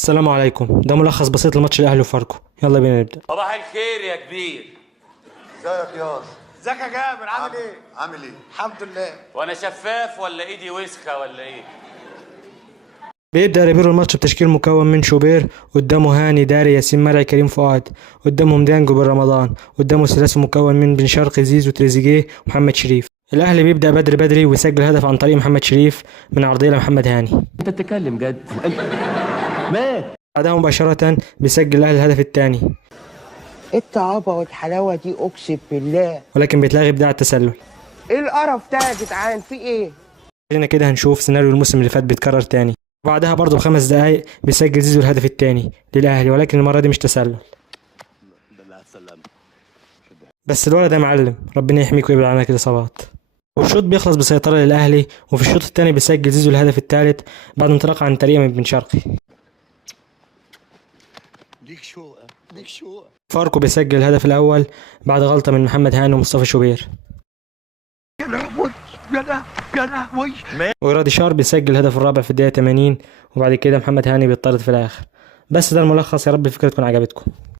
السلام عليكم، ده ملخص بسيط لماتش الاهلي وفاركو. يلا بينا نبدا. صباح الخير يا كبير. ازيك ياس؟ ازيك يا جابر؟ عامل ايه؟ عامل ايه؟ الحمد لله. وانا شفاف ولا ايدي وسخه ولا ايه؟ بيبدا ريبيرو الماتش بتشكيل مكون من شوبير، قدامه هاني، داري، ياسين مرعي، كريم فؤاد، قدامهم ديانجو بن رمضان، قدامه ثلاثي مكون من بن شرقي، زيزو، تريزيجيه، ومحمد شريف. الاهلي بيبدا بدري ويسجل هدف عن طريق محمد شريف من عرضيه لمحمد هاني. انت بتتكلم جد؟ مات. بعدها مباشره بيسجل الاهلي الهدف الثاني، ايه الطعابه والحلاوه دي اقسم بالله. ولكن بيتلغي ابداع التسلل. ايه القرف ده يا جدعان؟ في ايه؟ هنا كده هنشوف سيناريو الموسم اللي فات بيتكرر تاني. وبعدها برضه بخمس دقايق بيسجل زيزو الهدف الثاني للاهلي، ولكن المره دي مش تسلل. بس الولد ده معلم، ربنا يحميك ويبعد عنك الاصابات. والشوط بيخلص بسيطره للاهلي، وفي الشوط الثاني بيسجل زيزو الهدف الثالث بعد انطلاقه عن طريقه من بن شرقي. فاركو بيسجل الهدف الاول بعد غلطه من محمد هاني ومصطفى شوبير. ورادي شار بيسجل الهدف الرابع في الدقيقه 80، وبعد كده محمد هاني بيطرد في الاخر. بس ده الملخص، يا رب الفكره تكون عجبتكم.